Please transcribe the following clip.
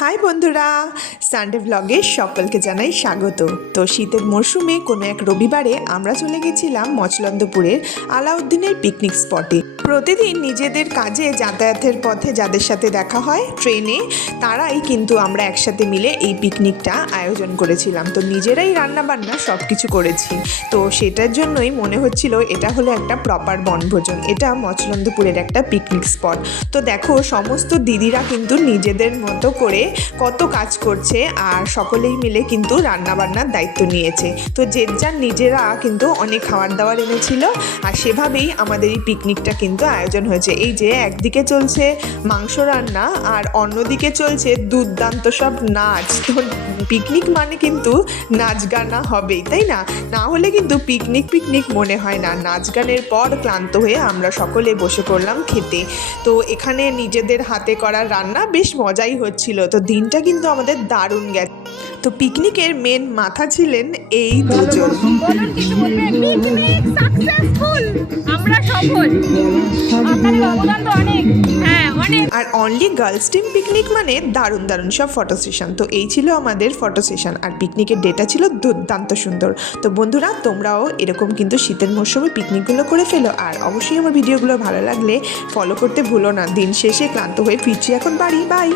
High বন্ধুরা, Sunday ব্লগে সকলকে জানাই স্বাগত। তো শীতের মরশুমে কোনো এক রবিবারে আমরা চলে গেছিলাম মচলন্দপুরের আলাউদ্দিনের পিকনিক স্পটে। প্রতিদিন নিজেদের কাজে যাতায়াতের পথে যাদের সাথে দেখা হয় ট্রেনে, তারাই কিন্তু আমরা একসাথে মিলে এই পিকনিকটা আয়োজন করেছিলাম। তো নিজেরাই রান্নাবান্না সব কিছু করেছি। তো সেটার জন্যই মনে হচ্ছিল এটা হলো একটা প্রপার বনভোজন। এটা মচলন্দপুরের একটা পিকনিক স্পট। তো দেখো, সমস্ত দিদিরা কিন্তু নিজেদের মতো করে কত কাজ করছে আর সকলেই মিলে কিন্তু রান্নাবান্নার দায়িত্ব নিয়েছে। তো যে যার নিজেরা কিন্তু অনেক খাবার দাবার এনেছিল আর সেভাবেই আমাদের এই পিকনিকটা কিন্তু আয়োজন হয়েছে। এই যে একদিকে চলছে মাংস রান্না আর অন্যদিকে চলছে দুর্দান্ত সব নাচ। তো পিকনিক মানে কিন্তু নাচ গানা হবেই, তাই না? না হলে কিন্তু পিকনিক মনে হয় না। নাচ গানের পর ক্লান্ত হয়ে আমরা সকলে বসে পড়লাম খেতে। তো এখানে নিজেদের হাতে করা রান্না বেশ মজাই হচ্ছিল। তো দিনটা কিন্তু আমাদের দারুণ গেছে। তো পিকনিকের মেন মাথা ছিলেন এই দুজন। বলুন কিছু বলবেন? পিকনিক সাকসেসফুল, আমরা সফল। আপনাদের অবদান তো অনেক, হ্যাঁ অনেক। আর অনলি গার্লস টিম পিকনিক মানে দারুণ দারুণ সব ফটো সেশন। তো এই ছিল আমাদের ফটো সেশন আর পিকনিকের ডেটা ছিল দুর্দান্ত সুন্দর। তো বন্ধুরা, তোমরাও এরকম কিন্তু শীতের মরশুমে পিকনিকগুলো করে ফেলো। আর অবশ্যই আমার ভিডিওগুলো ভালো লাগলে ফলো করতে ভুলো না। দিন শেষে ক্লান্ত হয়ে ফিরছি এখন বাড়ি। বাই।